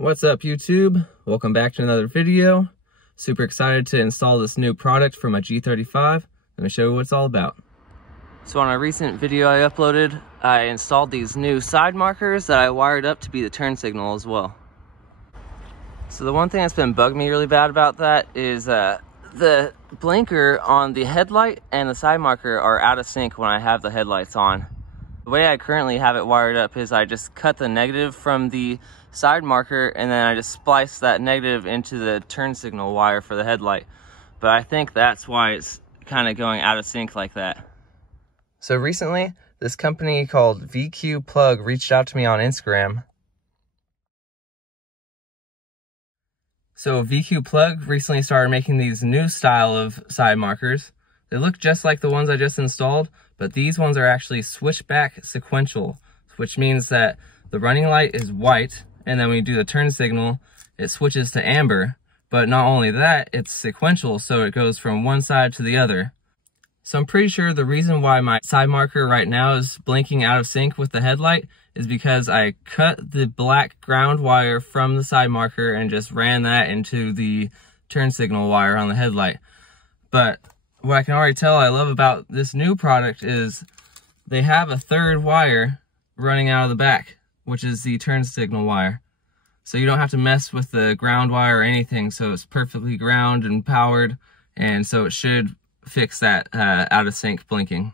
What's up, YouTube? Welcome back to another video. Super excited to install this new product for my G35. Let me show you what it's all about. So on a recent video I uploaded, I installed these new side markers that I wired up to be the turn signal as well. So the one thing that's been bugging me really bad about that is the blinker on the headlight and the side marker are out of sync when I have the headlights on. The way I currently have it wired up is I just cut the negative from the side marker and then I just splice that negative into the turn signal wire for the headlight. But I think that's why it's kind of going out of sync like that. So recently, this company called VQ Plug reached out to me on Instagram. So VQ Plug recently started making these new style of side markers. They look just like the ones I just installed, but these ones are actually switchback sequential, which means that the running light is white, and then when you do the turn signal, it switches to amber. But not only that, it's sequential, so it goes from one side to the other. So I'm pretty sure the reason why my side marker right now is blinking out of sync with the headlight is because I cut the black ground wire from the side marker and just ran that into the turn signal wire on the headlight. But what I can already tell I love about this new product is they have a third wire running out of the back, which is the turn signal wire. So you don't have to mess with the ground wire or anything, so it's perfectly ground and powered, and so it should fix that out of sync blinking.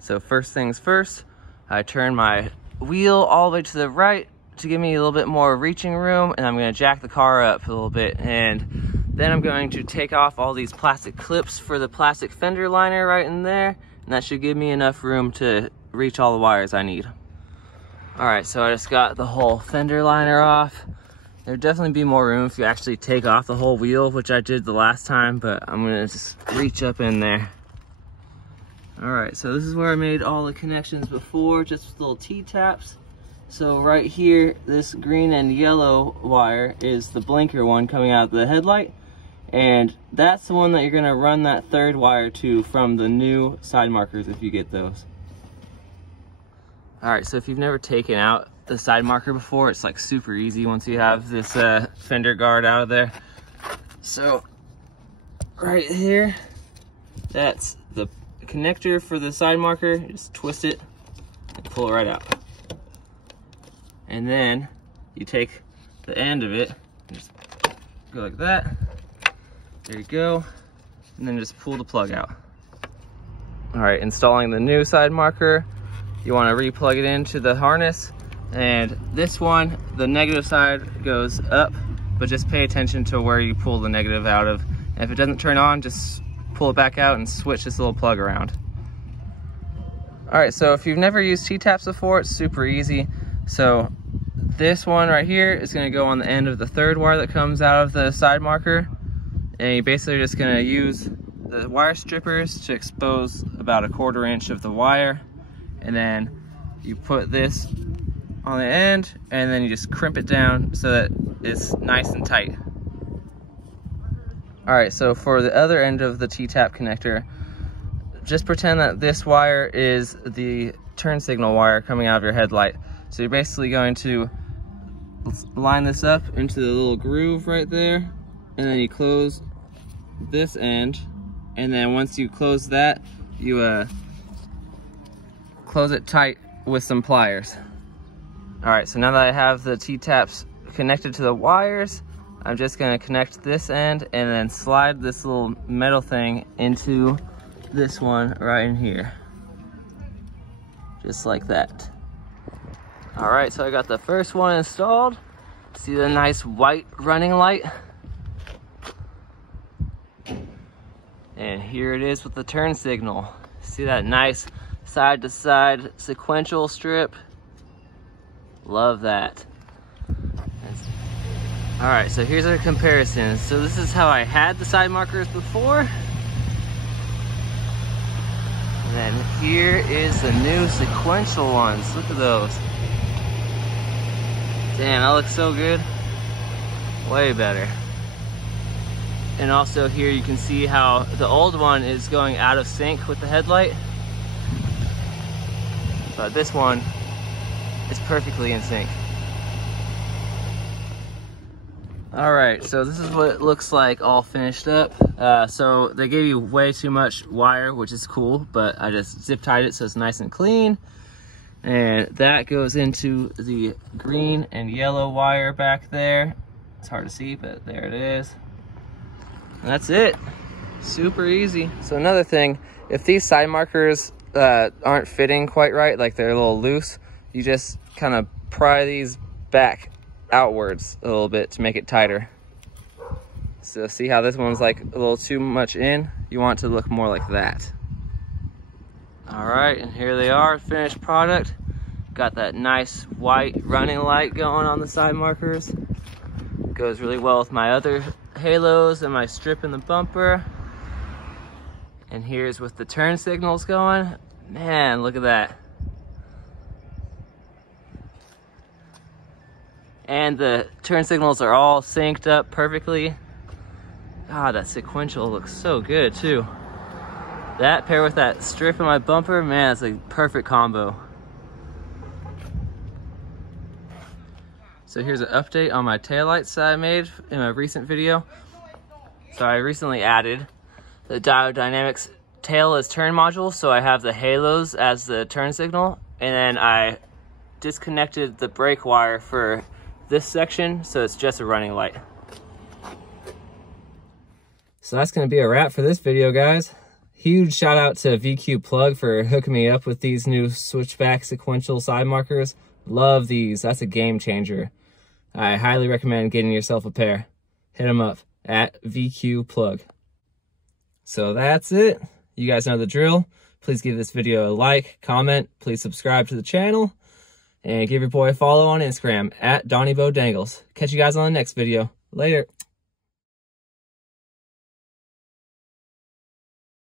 So first things first, I turn my wheel all the way to the right to give me a little bit more reaching room, and I'm going to jack the car up a little bit, and then I'm going to take off all these plastic clips for the plastic fender liner right in there, and that should give me enough room to reach all the wires I need. Alright, so I just got the whole fender liner off. There'd definitely be more room if you actually take off the whole wheel, which I did the last time, but I'm gonna just reach up in there. Alright, so this is where I made all the connections before, just with little T-taps. So right here, this green and yellow wire is the blinker one coming out of the headlight, and that's the one that you're gonna run that third wire to from the new side markers if you get those. Alright, so if you've never taken out the side marker before, it's like super easy once you have this fender guard out of there. So right here, that's the connector for the side marker. Just twist it and pull it right out. And then you take the end of it, just go like that. There you go. And then just pull the plug out. Alright, installing the new side marker. You want to re-plug it into the harness, and this one, the negative side goes up, but just pay attention to where you pull the negative out of. And if it doesn't turn on, just pull it back out and switch this little plug around. Alright, so if you've never used T-taps before, it's super easy. So this one right here is going to go on the end of the third wire that comes out of the side marker, and you're basically just going to use the wire strippers to expose about 1/4 inch of the wire. And then you put this on the end, and then you just crimp it down so that it's nice and tight. Alright, so for the other end of the T-tap connector, just pretend that this wire is the turn signal wire coming out of your headlight. So you're basically going to line this up into the little groove right there, and then you close this end, and then once you close that, you close it tight with some pliers. Alright, so now that I have the T-taps connected to the wires, I'm just going to connect this end and then slide this little metal thing into this one right in here. Just like that. Alright, so I got the first one installed. See the nice white running light? And here it is with the turn signal. See that nice side to side sequential strip? Love that. Alright, so here's our comparison. So this is how I had the side markers before. And then here is the new sequential ones. Look at those. Damn, that looks so good. Way better. And also here you can see how the old one is going out of sync with the headlight. But this one is perfectly in sync. All right, so this is what it looks like all finished up. So they gave you way too much wire, which is cool, but I just zip tied it so it's nice and clean. And that goes into the green and yellow wire back there. It's hard to see, but there it is. And that's it. Super easy. So another thing, if these side markers aren't fitting quite right, like they're a little loose, you just kind of pry these back outwards a little bit to make it tighter. So see how this one's like a little too much in? You want it to look more like that. All right, and here they are, finished product. Got that nice white running light going on the side markers. Goes really well with my other halos and my strip in the bumper. And here's with the turn signals going. Man, look at that. And the turn signals are all synced up perfectly. God, that sequential looks so good too. That paired with that strip in my bumper, man, it's a perfect combo. So here's an update on my taillights that I made in a recent video. So I recently added the Diode Dynamics tail as turn module, so I have the halos as the turn signal, and then I disconnected the brake wire for this section, so it's just a running light. So that's going to be a wrap for this video, guys. Huge shout out to VQ Plug for hooking me up with these new Switchback Sequential Side Markers. Love these. That's a game changer. I highly recommend getting yourself a pair. Hit them up at VQ Plug. So that's it. You guys know the drill. Please give this video a like, comment. Please subscribe to the channel. And give your boy a follow on Instagram at DonnieBoDangles. Catch you guys on the next video. Later.